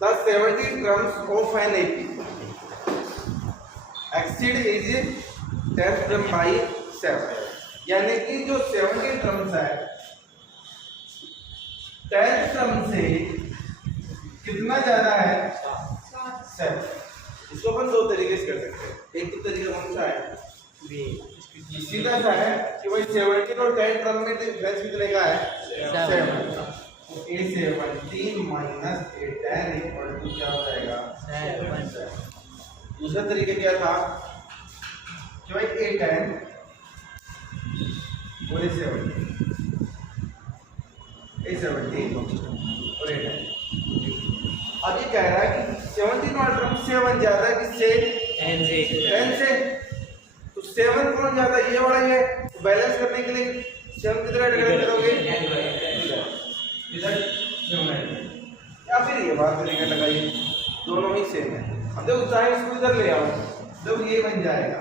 The 70 terms of an AP exceed is 10 term by 7, यानी कि जो 70 terms है 10 term से कितना ज्यादा है 7। इसको अपन दो तरीके से कर सकते हैं। एक तो तरीका कौन सा है, सीधा सा है कि भाई 70 और 10 टर्म में डिफरेंस कितने का है 7। तो A17 minus A10 equal to क्या हो जाएगा 7। दूसरा तरीका क्या था कि भाई A10 और A17 और A10। अब ये कह रहा है कि 17 वाला टर्म 7 ज्यादा है किससे 10 से। तो 7 कौन ज्यादा ये वाला है, तो बैलेंस करने के लिए 7 कितना ऐड करोगे इधर 7 ऐड, या फिर ये बात तरीका लगाइए दोनों ही सेम है। अब देखो चाहे इसको इधर ले आओ, देखो ये बन जाएगा,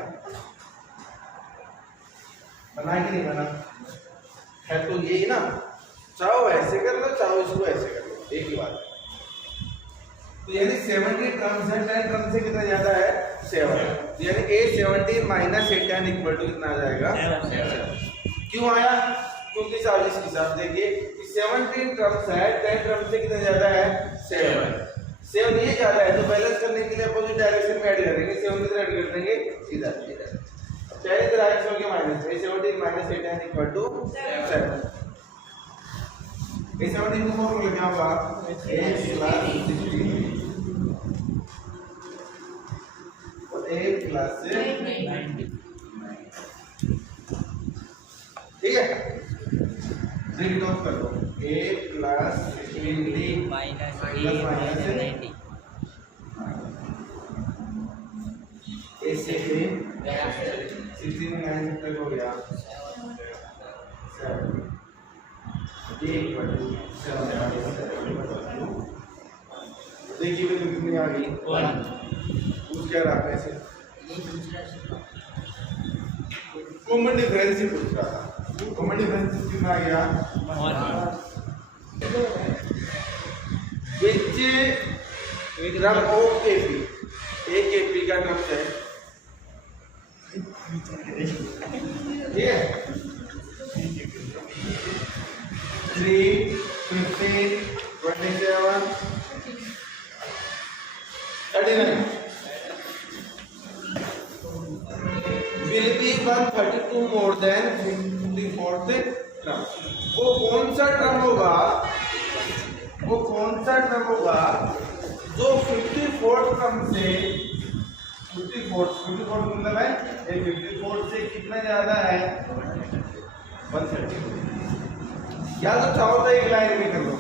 बना कि नहीं बना है, तो यही ना, चाहो ऐसे कर लो चाहो इसको ऐसे कर लो, एक ही बात है। तो यानी 70 टर्म्स है 10 टर्म्स से कितना ज्यादा है 7, यानी A17 minus A10 equal to कितना आ जाएगा 7। क्यों आया, क्योंकि साजिश के साथ देखिए 17 टर्म्स है 10 टर्म्स से कितना ज्यादा है 7 ये ज्यादा है, तो बैलेंस करने के लिए अपोजिट डायरेक्शन में ऐड करेंगे, 7 कितना ऐड कर देंगे इधर इधर। चाहे इधर आगे चल के minus A17 minus A10 equal to 7। A17 को फॉर्मूला क्या होगा A प्लस 90, ठीक है, ब्रेक ऑफ कर दो A प्लस 90 माइनस 90 ऐसे 16 में 9 तक हो गया 7 देखिए वे कितनी आ गई 1। पूछ क्या रहा है ऐसे, कॉमन डिफरेंस ही पूछ रहा था, कॉमन डिफरेंस कितना आ गया 1। विच ड्रम ऑफ KP, एक KP का ड्रम है, ठीक है 3, 15, 27, 39 will be 132 more than 54th term। वो कौन सा टर्म होगा, वो कौन सा टर्म होगा जो 54th टर्म से 54 मतलब है 54 से कितना ज्यादा है 130। या तो चाहो तो एक लाइन में कर लो,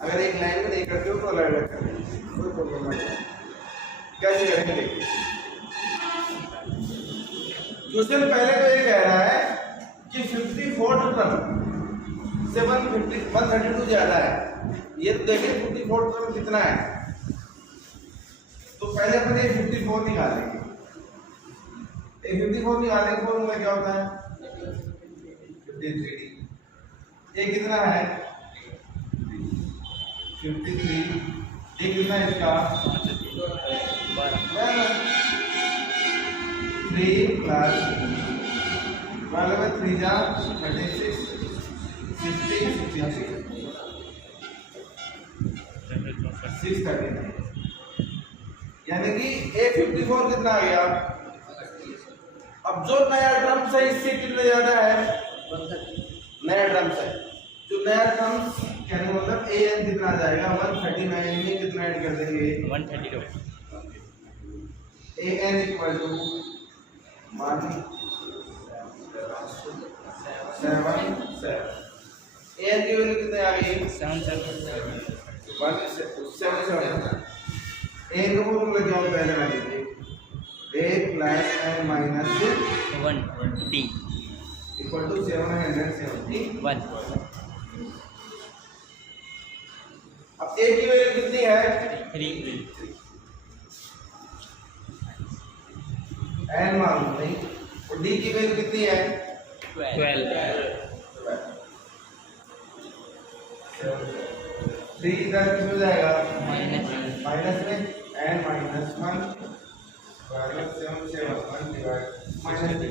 अगर एक लाइन में नहीं करते हो तो अलग अलग कर लो, कोई प्रॉब्लम नहीं। कैसे करेंगे देखिए, क्वेश्चन पहले तो ये कह रहा है कि 54 टर्म से 132 ज्यादा है, ये तो देखिए 54 टर्म कितना है, तो पहले अपन ये 54 निकालेंगे। ये 54 निकालने का फॉर्मूला क्या होता है 53D। ये कितना है 53, ये कितना है इसका 3 प्लस 3 जा 36 60 639, यानी कि A54 कितना आ गया। अब जो नया ड्रम्स है इससे कितना ज्यादा है नया ड्रम्स है, जो नया ड्रम्स कहने मतलब AN कितना आ जाएगा 139 में कितना ऐड कर देंगे 132। AN इक्वल टू 177, AN की वैल्यू कितने आ गई 77। AN का फॉर्मूला क्या होता है लगा लीजिए A plus N minus 1 equal to 771। अब A की वैल्यू कितनी है 3, N मालूम नहीं, और D की वैल्यू कितनी है 12। 3 इधर किस में जाएगा माइनस माइनस में n माइनस 1 बराबर 7 7 1 डिवाइड माइनस 3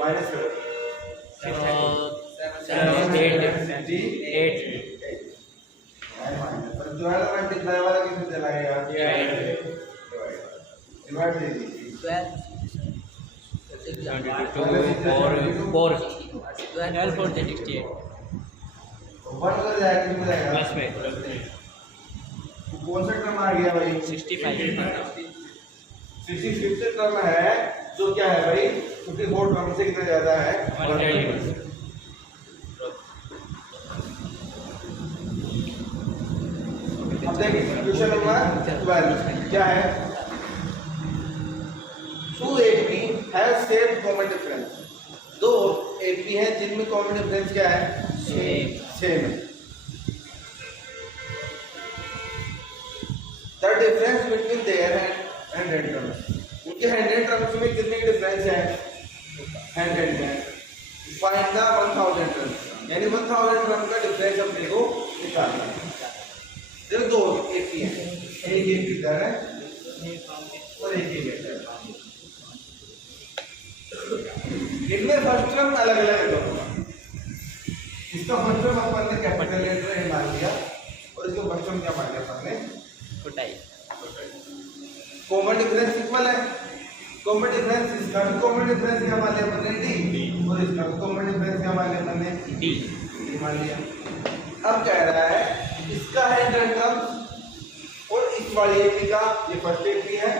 माइनस 7 एट पर डिवाइड मल्टीप्लाई वाला किसमें चला गया डिवाइड दे दीजिए 12 वन कर जाएगा किसमें जाएगा प्लस में कौन सा टर्म आ गया भाई 65 65th टर्म है जो क्या है भाई 54 टर्म से कितना ज्यादा है 100 अब देखिए क्वेश्चन नंबर 12 क्या है 2 AP have same common difference दो AP हैं जिनमें कॉमन डिफरेंस क्या है सेम है the difference between their and 100 terms उनके 100 टर्म्स में कितने की डिफरेंस है 100 है फाइंड द 1000 टर्म्स यानी 1000 टर्म का डिफरेंस अपने को निकालना है देखो दो एक ही है एक इधर है और एक इधर है इनमें फर्स्ट टर्म अलग अलग है दोनों इसका फर्स्ट टर्म अपन ने कैपिटल लेटर ए मान लिया और इसका फर्स्ट टर्म क्या मान लिया अपन ने कोटाई कॉमन डिफरेंस इक्वल है कॉमन डिफरेंस इसका भी कॉमन डिफरेंस क्या मान लिया अपन ने डी और इसका भी कॉमन डिफरेंस क्या मान लिया अपन ने डी मान लिया अब कह रहा है इसका है 100 टर्म्स और इस वाली एपी का ये फर्स्ट एपी है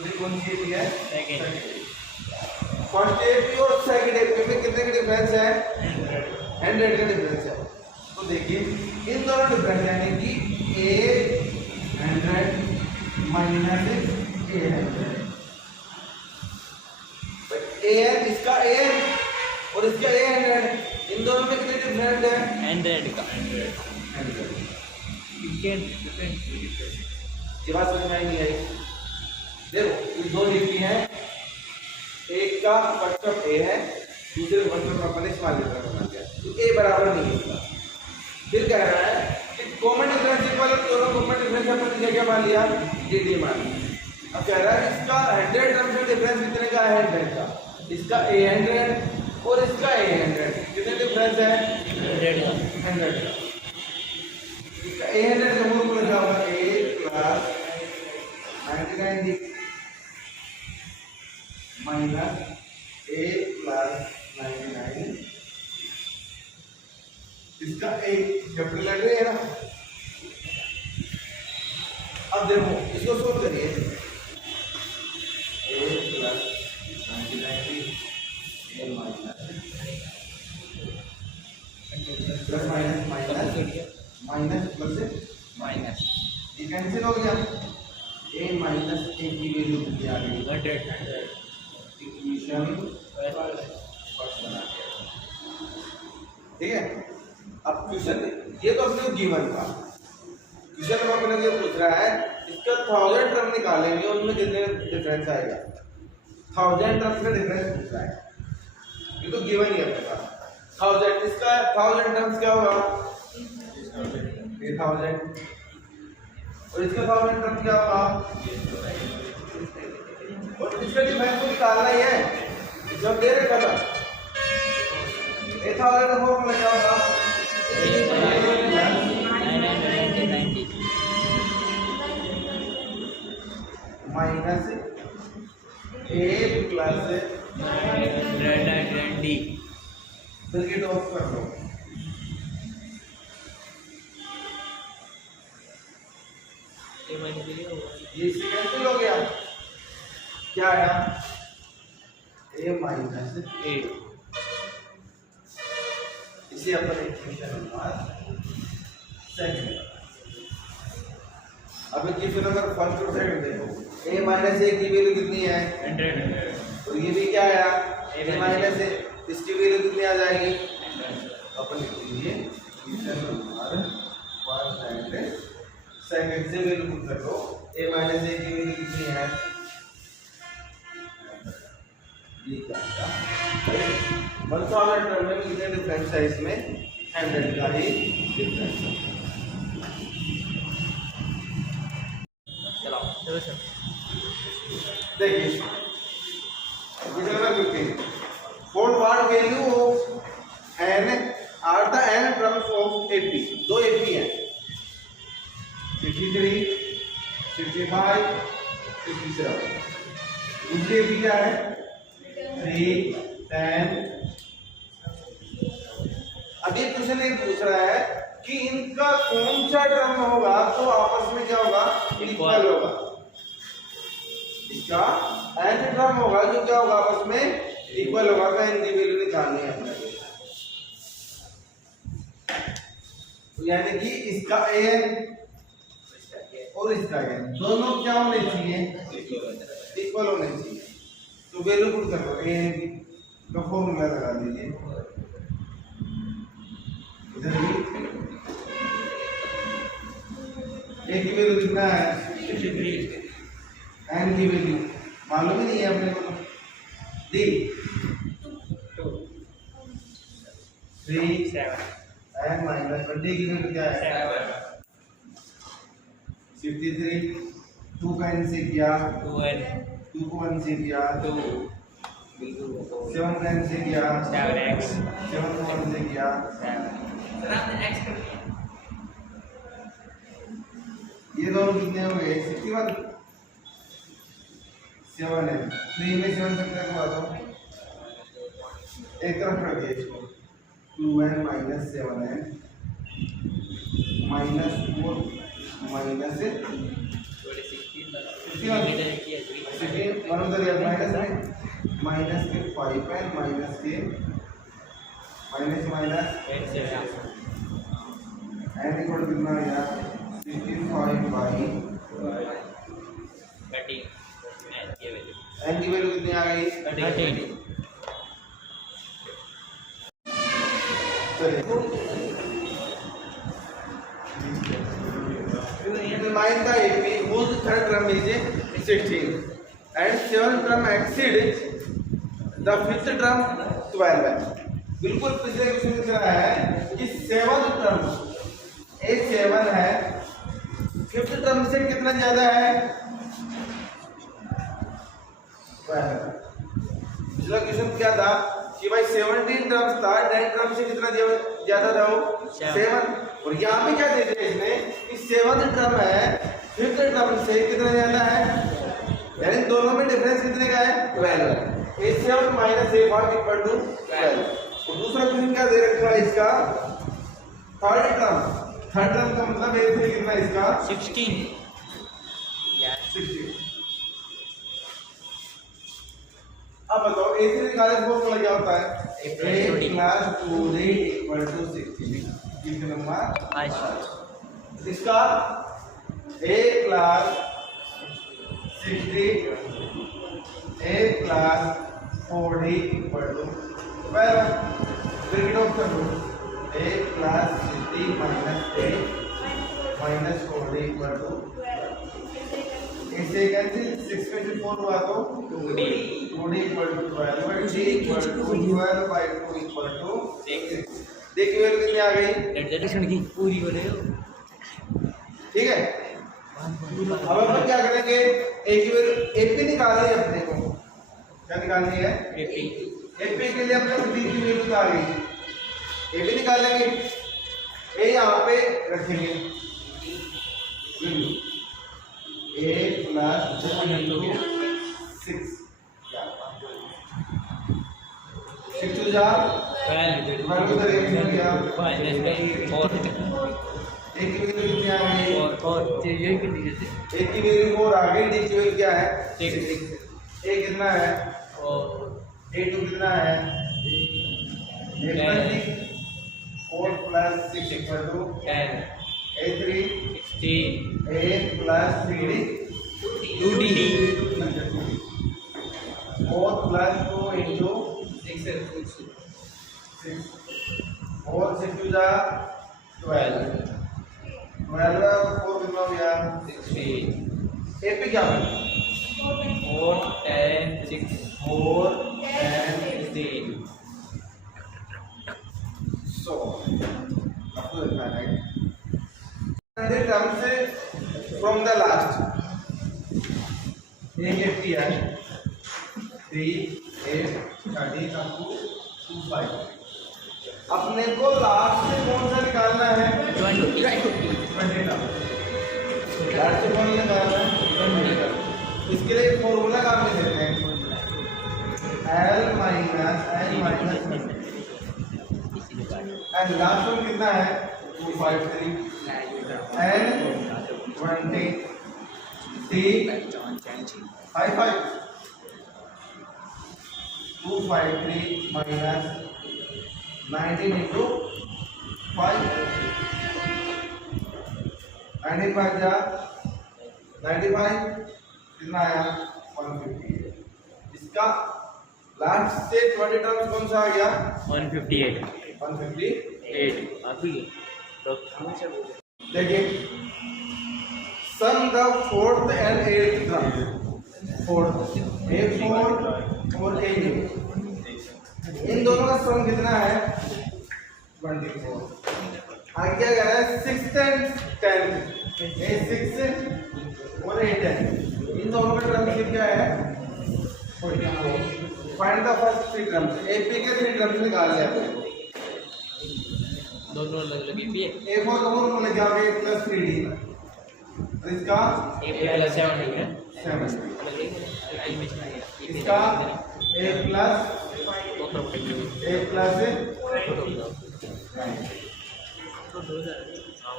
ये कौन सी एपी है सेकंड फर्स्ट एपी और सेकंड एपी में कितने का डिफरेंस है 100 का डिफरेंस है तो देखिए इन दोनों डिफरेंस यानी कि a 100 माइनस a 100 a इसका a और इसका a 100 इन दोनों में कितने डिफरेंस है 100 का ये बात समझ में आई नहीं आई देखो ये दो लिखी हैं एक का फर्स्ट टर्म a है दूसरे फर्स्ट टर्म अपन ने स्मॉल लेटर बना दिया तो a बराबर नहीं है इसका फिर कह रहा है कि कॉमन डिफरेंस इक्वल है दोनों कॉमन डिफरेंस अपन ने क्या मान लिया ये d मान लिया अब कह रहा है इसका 100 टर्म से डिफरेंस कितने का है 100 का इसका a 100 और इसका a 100 कितने डिफरेंस है 100 का 100 का a 100 का मूल में क्या होगा a plus 99 minus a plus 99 इसका एक कैपिटल लेटर है ना अब देखो इसको सोल्व करिए a plus 99 a minus plus minus minus minus plus minus ये कैंसिल हो गया a माइनस a की वैल्यू कितनी आ गई 100 इक्वेशन फर्स्ट बना दिया ठीक है अब क्वेश्चन ये तो अपने गिवन था क्वेश्चन में अपने ये पूछ रहा है इसका 1000 टर्म निकालेंगे उनमें कितने डिफरेंस आएगा 1000 टर्म्स का डिफरेंस पूछ रहा है ये तो गिवन ही है अपने पास 1000 इसका 1000 टर्म्स क्या होगा 1000 और इसका 1000 टर्म्स क्या होगा और इसका डिफरेंस को निकालना ही है जब दे रखा था 1000 का फॉर्मूला क्या होगा 990 minus a plus 100 D bracket of कर लो ये इससे कैंसिल हो गया क्या आया a माइनस ए इसे अपन इक्वेशन नंबर सेकंड अब इक्वेशन नंबर फर्स्ट और सेकंड देखो a माइनस a की वैल्यू कितनी है 100 और ये भी क्या आया a माइनस a इसकी वैल्यू कितनी आ जाएगी अपन लिख लीजिए equation number first and second से वैल्यू पुट कर लो a माइनस a की वैल्यू कितनी है ये क्या 1000 टर्म में कितने डिफरेंस है इसमें 100 100 का ही डिफरेंस है। चलाओ चलो सर। देखिए question number 15 for what value of n are the n terms of 80 दो 80 हैं 63 65 67 दूसरी 80 क्या है 3 10 अभी क्वेश्चन ये पूछ रहा है कि इनका कौन सा टर्म होगा तो आपस में क्या होगा इक्वल होगा इसका n टर्म होगा जो क्या होगा आपस में इक्वल होगा तो n की वैल्यू निकालनी है हमें तो यानी कि इसका an और इसका n दोनों क्या होने चाहिए इक्वल होने चाहिए तो वैल्यू पुट कर लो an का फॉर्मूला लगा दीजिए इधर भी a की वैल्यू कितना है 53 n की वैल्यू मालूम ही नहीं है अपने को d 2 3 7 n minus 20 की वैल्यू क्या है 53 2 का n से किया 2n 2 को 1 से किया 2 बिल्कुल 7 का n से किया 7x 7 को 1 से किया 7 सर आपने x कर दिया ये दोनों कितने हो गए 61 7 है 3 में 7 तक रखवा दो एक तरफ रख दिए इसको 2n minus 7n minus 4 minus 16 one उधर गया माइनस में माइनस के 5n माइनस के माइनस माइनस n इक्वल कितना आ गया 65 बाई 13 n की वैल्यू कितनी आ गई 13 Remind the AP whose third term is 16 and seventh term exceed the fifth term 12 है बिल्कुल पिछले क्वेश्चन में रहा है कि सेवंथ टर्म एक 7 है फिफ्थ टर्म से कितना ज्यादा है 12 पिछला क्वेश्चन क्या था कि भाई 17 टर्म्स था 10 टर्म से कितना ज्यादा था वो 7 और यहाँ पे क्या दे दिया इसने कि 7th टर्म है 5th टर्म से कितना ज्यादा है यानी दोनों में डिफरेंस कितने का है 12 a7 minus a5 equal to 12 और दूसरा क्वेश्चन क्या दे रखा है इसका थर्ड टर्म का मतलब a3 कितना है इसका 16 16 अब बताओ a3 निकालने का फॉर्मूला क्या होता है a plus 2d equal to 16 कितना नंबर इसका a plus 60 a plus 4d equal to 12 bracket of कर लो a plus 60 minus a minus 4d equal to इसे कैंसिल 6 में से 4 हुआ तो 2d equal to 12 और d equal to 12 by 2 equal to 6 देखिए वैल्यू कितनी आ गई एडजस्टेशन की पूरी हो रही हो ठीक है अब अपन क्या करेंगे ए की वैल्यू एपी निकालनी है अपने को क्या निकालनी है एपी एपी के लिए अपने को डी की वैल्यू आ गई एपी निकालेंगे ए यहाँ पे रखेंगे ए प्लस 6 6 टू जा 12 उधर एक हो गया एक की वैल्यू कितनी आ गई एक की वैल्यू 4 आ गई डी की वैल्यू क्या है 6 ए कितना है a2 कितना है a plus 4 plus 6 equal to 10 a3 16 a plus 3d 2d 4 plus 2 into 6 6 4 6 to the 12 12 4 कितना हो गया 16 ए पे क्या बना 4 10 6 4 10 16 so टर्म से फ्रॉम द लास्ट 880 है 3 8 30 up to 25 अपने को लास्ट से कौन सा निकालना है 20 टर्म लास्ट से कौन निकालना है 20 इसके लिए फॉर्मूला काम में देते हैं L minus and last one कितना है 253 N 20 T 55 253 minus 19 into 5 95 जा 95 कितना आया 150 इसका लास्ट से 20 टर्म्स कौन सा आ गया 158 अभी देखिए sum the fourth and eighth term fourth A4 और A8 इन दोनों का सम कितना है 24 आगे क्या कह रहा है 6th and 10th A6 और A10 इन दोनों का टर्म क्या है 44 find the first three terms AP के थ्री टर्म्स निकाल ले आपने दोनों अलग अलग भी है A4 दोनों को लग जाओगे प्लस 3D और इसका A प्लस 7 है 7 इसका A प्लस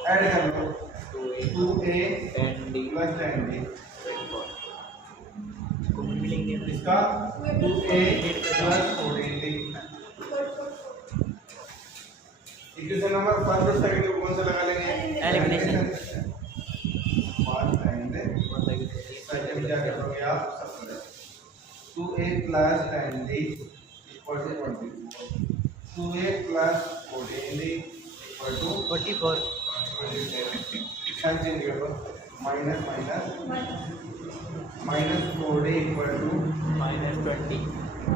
ऐड कर लो 2A प्लस 10D इसका 2A plus 14D equation number first और सेकंड को कौन सा लगा लेंगे एलिमिनेशन फर्स्ट एंड सेकंड क्या करोगे आप सबसे 2A plus 10D equal to 24 2A plus 14D equal to 44 sign change कर दो minus minus 4D equal to -20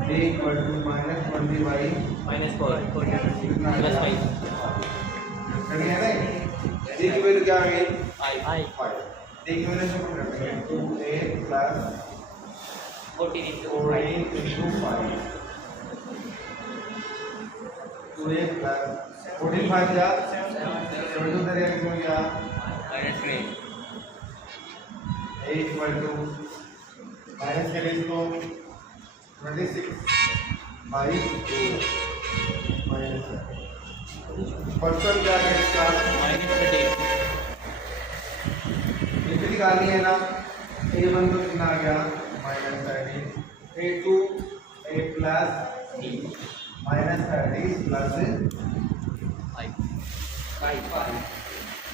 D equal to -20 by -4 plus 5 करेंगे ना D की वैल्यू क्या आ गई I 5 D की वैल्यू से पुट करते हैं 2A plus 14 into 5 2A plus 14 5 जा 7 उधर एक हो गया -3 A इक्वल टू माइनस करें इसको 26 बाई 2 माइनस परसेंट क्या है इसका -30 लिमिट निकालनी है ना A1 तो कितना आ गया -30 A2 A plus -30 plus 5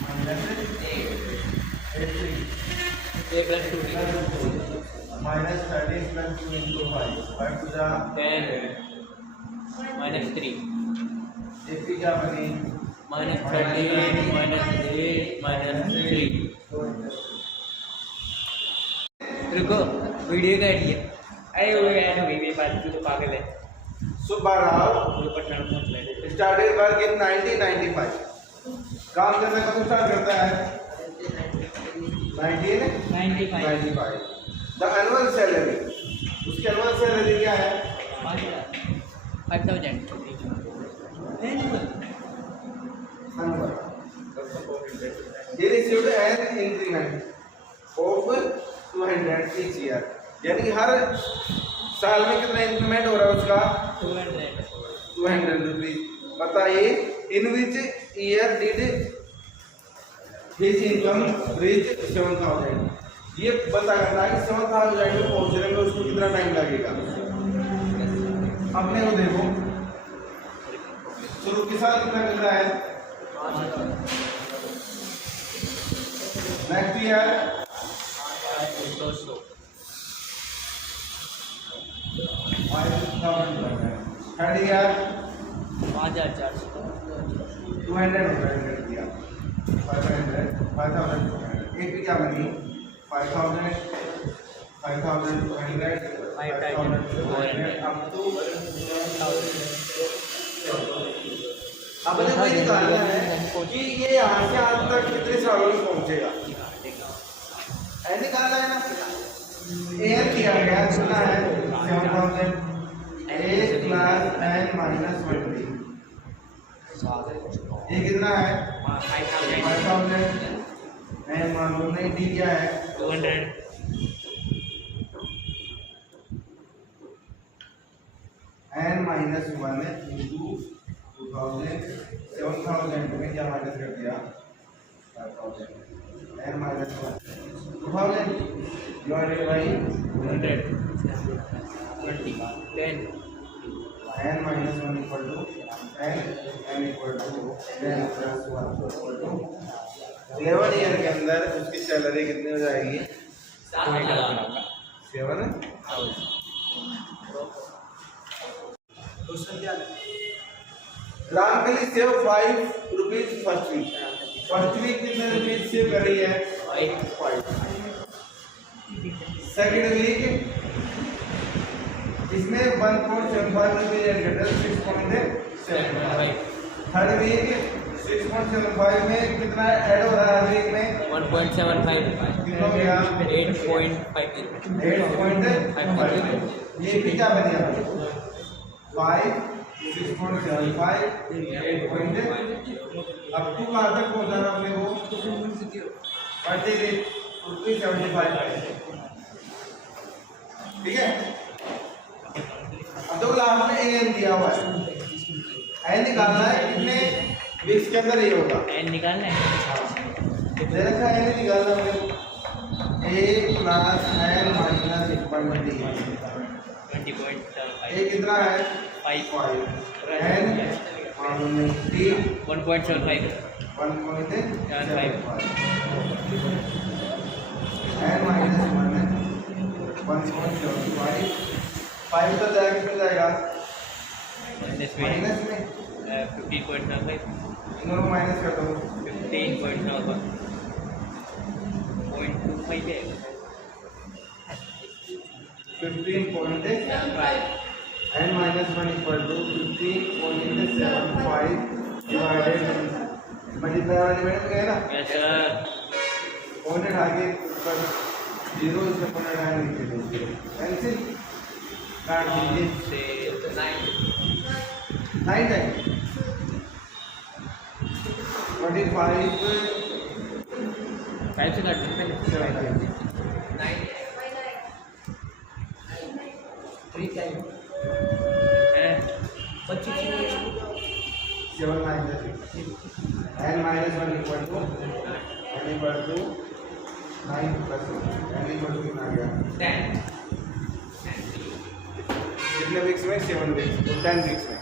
minus A3 A plus 2 minus 30 plus 2 into 5 5 to the 10 -3 AP क्या बनी -30 -8 -3 रुको वीडियो का आइडिया अरे वो यार हो गई मेरी बात तू तो पागल है Subbarao वो पटना में पहुंच started work in 1995 काम करना कब स्टार्ट करता है 1995 द एनुअल सैलरी उसकी एनुअल सैलरी क्या है 5000 annual he received an increment of 200 each year यानी कि हर साल में कितना इंक्रीमेंट हो रहा है उसका 200 रुपीज बताइए in which year did his income reach 7000 ये बता करता है कि 7000 में पहुंचने में उसको कितना टाइम लगेगा अपने को देखो शुरू के साल कितना मिल रहा है नेक्स्ट ईयर 5000 थर्ड ईयर 5400 200 दिया 500 एक भी क्या बनी 5000 5200 up to अब मुझे वही निकालना है कि ये यहाँ से आज तक कितने सालों में पहुंचेगा, ऐसे निकालना है ना। एन दिया गया कितना है 7000, ए प्लस एन माइनस 20, ये कितना है 5000, एन मालूम नहीं, डी क्या है 200, एन माइनस 1 इंटू 2000, 7000 में क्या माइनस कर दिया 5000, N minus 1 2000 divided by 100, 20, 10, n minus 1 equal to n equal to 10 plus 1 equal to 11 year के अंदर उसकी सैलरी कितनी हो जाएगी 7। Ramkali save 5 rupees first week कितने रुपीज सेव कर रही है 5। सेकंड वीक इसमें 1.75 रुपीज ऐड करते हैं 6.75। थर्ड वीक 6.75 में कितना ऐड हो रहा है हर वीक में 1.75, कितना हो गया 8.50, 8.55। ये भी क्या बन गया 5 6.75 8. अब टू कहाँ तक पहुँचा रहा अपने को 30 ठीक है। अब तो लास्ट में एन दिया हुआ है, एन निकालना है कितने वीक्स के अंदर ये होगा एन निकालना है दे रखा है, एन निकालना है ए प्लस एन माइनस 20.75, ये कितना है 5, एन मालूम नहीं टी 1.75, 1.75 एन माइनस 1 है 1.75 5 तो जाएगा कितना जाएगा माइनस में 15.75, इन दोनों माइनस कर दो 15.75, 0.25 है 15.75 n minus 1 equal to 15.75 divided multiply वाले मैंने गए ना यस सर पॉइंट हटा के ऊपर 0 से पॉइंट हटाने लिख दीजिए कैंसिल काट दीजिए 9 टाइम 25 5 से काट पहले 3 टाइम है 25 7 minus 6 n minus 1 equal to n equal to 9 plus 1 n equal to कितना आ गया 10 कितने वीक्स में 7 वीक्स 10 वीक्स में